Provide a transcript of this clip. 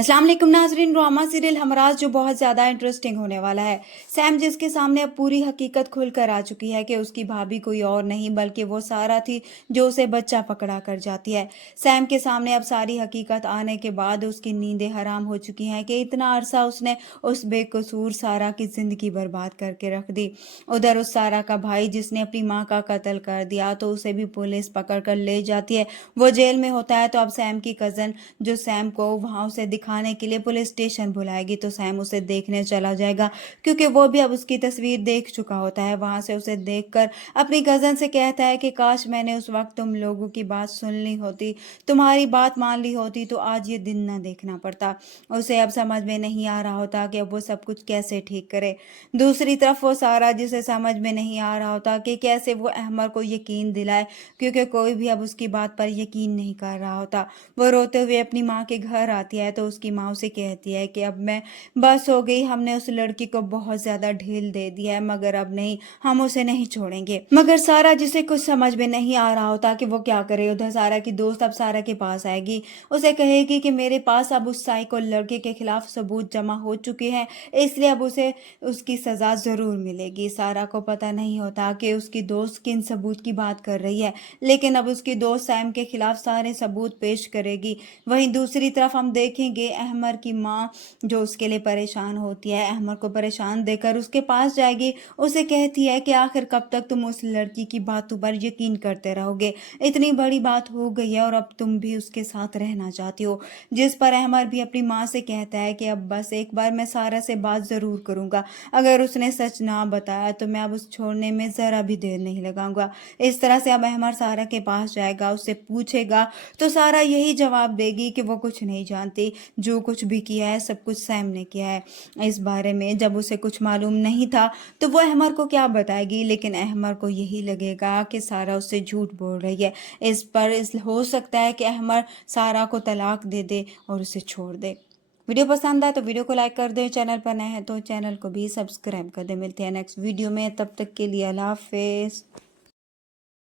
अस्सलाम वालेकुम नाजरीन। ड्रामा सीरियल हमराज जो बहुत ज़्यादा इंटरेस्टिंग होने वाला है। सैम जिसके सामने अब पूरी हकीकत खुलकर आ चुकी है कि उसकी भाभी कोई और नहीं बल्कि वो सारा थी जो उसे बच्चा पकड़ा कर जाती है। सैम के सामने अब सारी हकीकत आने के बाद उसकी नींदें हराम हो चुकी हैं कि इतना अरसा उसने उस बेकसूर सारा की ज़िंदगी बर्बाद करके रख दी। उधर उस सारा का भाई जिसने अपनी माँ का कत्ल कर दिया तो उसे भी पुलिस पकड़ कर ले जाती है। वो जेल में होता है तो अब सैम की कज़न जो सैम को वहाँ उसे दिखाने के लिए पुलिस स्टेशन बुलाएगी तो सैम उसे देखने चला जाएगा क्योंकि वो भी अब उसकी तस्वीर देख चुका होता है। वहाँ से उसे देखकर अपनी कज़न से कहता है कि काश मैंने उस वक्त तुम लोगों की बात सुन ली होती, तुम्हारी बात मान ली होती तो आज ये दिन ना देखना पड़ता। उसे अब समझ में नहीं आ रहा होता कि अब वो सब कुछ कैसे ठीक करे। दूसरी तरफ वो सारा जिसे समझ में नहीं आ रहा होता कि कैसे वो अहमर को यकीन दिलाए क्योंकि कोई भी अब उसकी बात पर यकीन नहीं कर रहा होता। वो रोते हुए अपनी माँ के घर आती है तो उसकी माँ उसे कहती है कि अब मैं बस हो गई, हमने उस लड़की को बहुत ज़्यादा ढील दे दिया है मगर अब नहीं, हम उसे नहीं छोड़ेंगे। मगर सारा जिसे कुछ समझ में नहीं आ रहा होता कि वो क्या करे। उधर सारा की दोस्त अब सारा के पास आएगी, उसे कहेगी कि मेरे पास अब उस साइको लड़के के खिलाफ सबूत जमा हो चुके हैं, इसलिए अब उसे उसकी सज़ा ज़रूर मिलेगी। सारा को पता नहीं होता कि उसकी दोस्त किन सबूत की बात कर रही है, लेकिन अब उसकी दोस्त सैम के खिलाफ सारे सबूत पेश करेगी। वहीं दूसरी तरफ हम देखेंगे अहमर की माँ जो उसके लिए परेशान होती है, अहमर को परेशान देकर उसके पास जाएगी, उसे कहती है कि आखिर कब तक तुम उस लड़की की बातों पर यकीन करते रहोगे, इतनी बड़ी बात हो गई है और अब तुम भी उसके साथ रहना चाहती हो। जिस पर अहमर भी अपनी माँ से कहता है कि अब बस एक बार मैं सारा से बात ज़रूर करूँगा, अगर उसने सच ना बताया तो मैं अब उस छोड़ने में ज़रा भी देर नहीं लगाऊंगा। इस तरह से अब अहमर सारा के पास जाएगा, उससे पूछेगा तो सारा यही जवाब देगी कि वो कुछ नहीं जानती, जो कुछ भी किया है सब कुछ सैम ने किया है। इस बारे में जब उसे कुछ मालूम नहीं था तो वो अहमर को क्या बताएगी, लेकिन अहमर को यही लगेगा कि सारा उससे झूठ बोल रही है। इस पर हो सकता है कि अहमर सारा को तलाक दे दे और उसे छोड़ दे। वीडियो पसंद आए तो वीडियो को लाइक कर दें, चैनल पर नए हैं तो चैनल को भी सब्सक्राइब कर दें। मिलते हैं नेक्स्ट वीडियो में, तब तक के लिए अल्लाह हाफिज़।